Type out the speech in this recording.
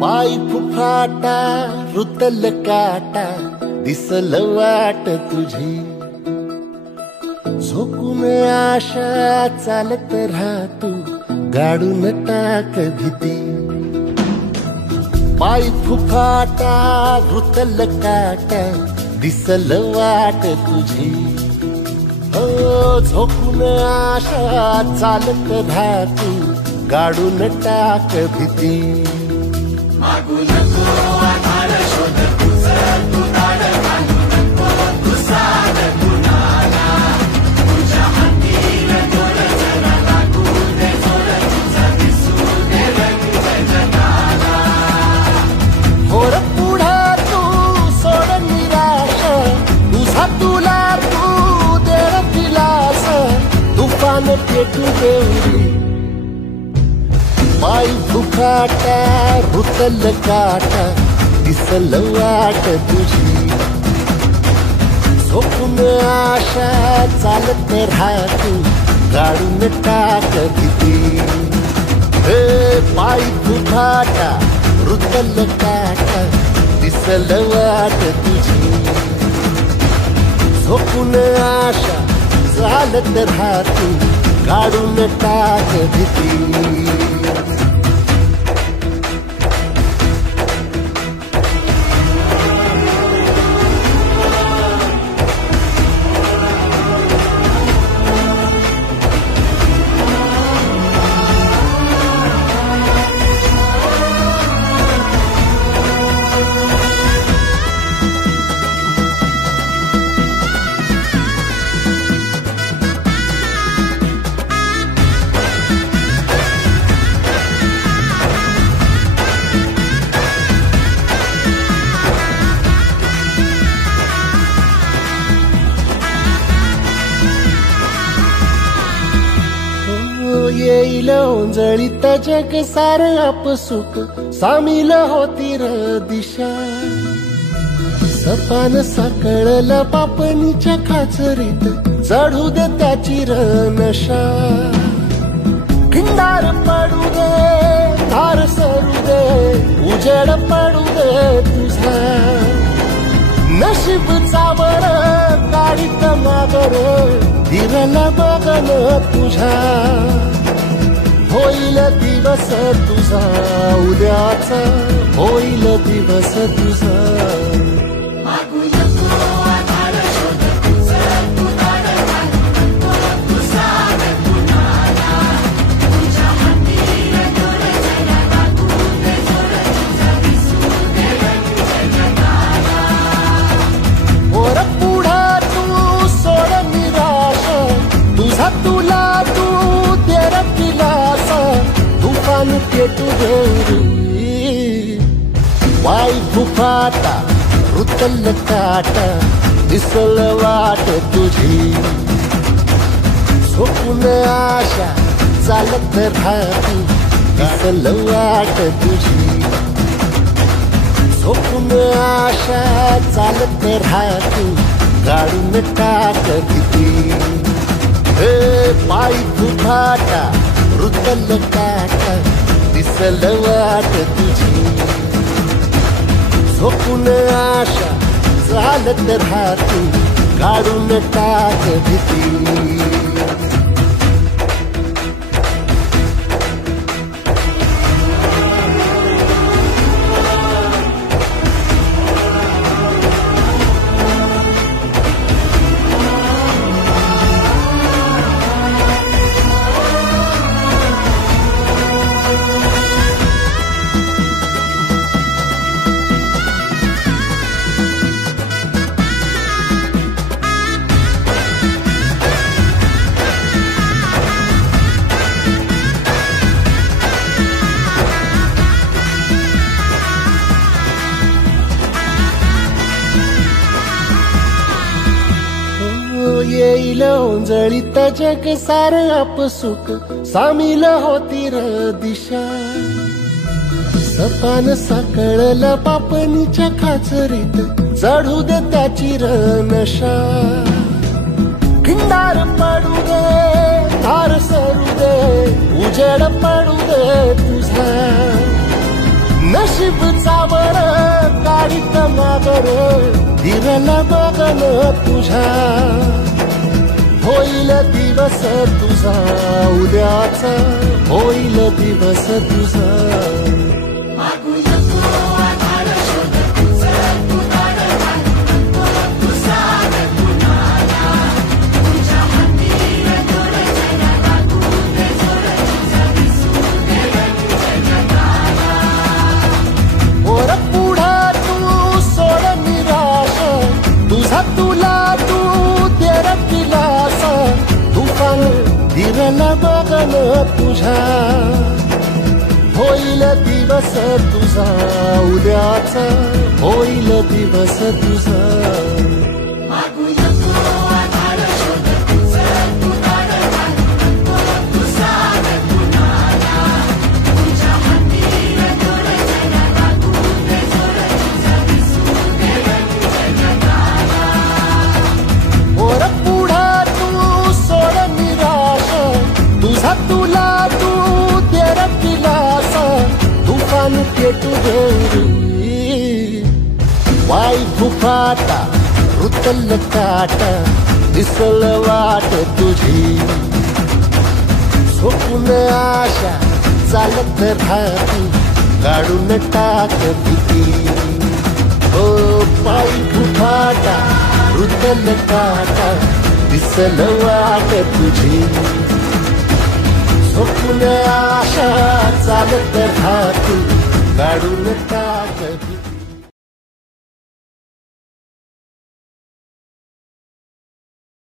पाय फुफाटा रुतल काटा दिसल वाट तुझी झोकून आशा चालत राहतो गाडून टाक भीती पाय फुफाटा रुतल काटा दिसल वाट तुझी झोकून आशा चालत राहतो गाडून टाक भीती मागू नको आधार शोध तुझं तू दाड घालू नको तू साध कुणाला तुझ्या हातीन दोर जरा लागू दे जोर तुझा दिसू दे रंग जगाला होर पुढे तू सोड निराश तुझा तुला तू दे दिलास तुफान पेटू देऊरी पाय फुफाटा रुतल काटा दिसल वाट तुझी झोपून आशा चालत राहतो गाडून टाक भीती पाय फुफाटा रुतल काटा दिसल वाट तुझी झोपून आशा चालत राहतो गाडून टाक भीती येईल ओंजळीत जग सार आपसुक सामील होती र दिशा सपान साकळला पापणीच्या खाचरीत चढू दे त्याची र नशा खिंडार पडू दे धार सरू दे उजेड पडू दे तुझा नशीब चावर गाडीत मागर दिरल बघन तुझा होईल दिवस तुझा उद्याचा होईल दिवस तुझा मागू नको आधार शोध तुझं तू दाड घालू नको तू साध कुणाला तुझ्या हातीन दोर जरा लागू दे जोर तुझा दिसू दे रंग जगाला वर पुढे तू सोड निराश तुझा तुला तू तेरा दिलास तुफान पेटू देऊरी पाय फुफाटा रुतल काटा दिसल वाट तुझी झोपून आशा चालत राहतो दिसल वाट तुझी झोपून आशा चालत राहतो गाडून टाक भीती पाय फुफाटा रुतल काटा दिसल वाट तुझी झोपून आशा चालत राहतो गाडून टाक भीती येईल ओंजळीत जग सार आपसुक सामील होती र दिशा सपान साकळला पापणीच्या खाचरीत चढू दे त्याची र नशा खिंडार पडू दे धार सरू दे उजेड पडू दे तुझा नशीब जीव चावर काढीत मागर हिरल बगन तुझ्या होईल दिवस तुझा उद्याचा होईल दिवस तुझा मागू नको आधार शोध सरकू दार घालू नको तू साध कुणाला तुझ्या हातीर दोर जरा लागू दे जोर तुझा दिसू दे रंग जगाला वर पुढा तू सोड निराश तुझा तुला तू देर दिलास तुफान हिरल बगन तुझ्या होईल दिवस तुझा उद्याचा होईल दिवस तुझा मागू नको आधार शोध सरकू दार घालू नको तू साध कुणाला तुझ्या हातीर दोर जरा लागू दे जोर तुझा दिसू दे रंग जगाला वर पुढा तू सोड निराश तुझा तुला तू देर दिलास तुफान पेटू घेरी वाई फुफाटा रुतल काटा दिसल वाट तुझी झोपून आशा चालत राहती काढून टाक भीती ओ पायी फुफाटा रुतल काटा दिसल वाट तुझी झोपून आशा चालत राहती काढून टाक भीती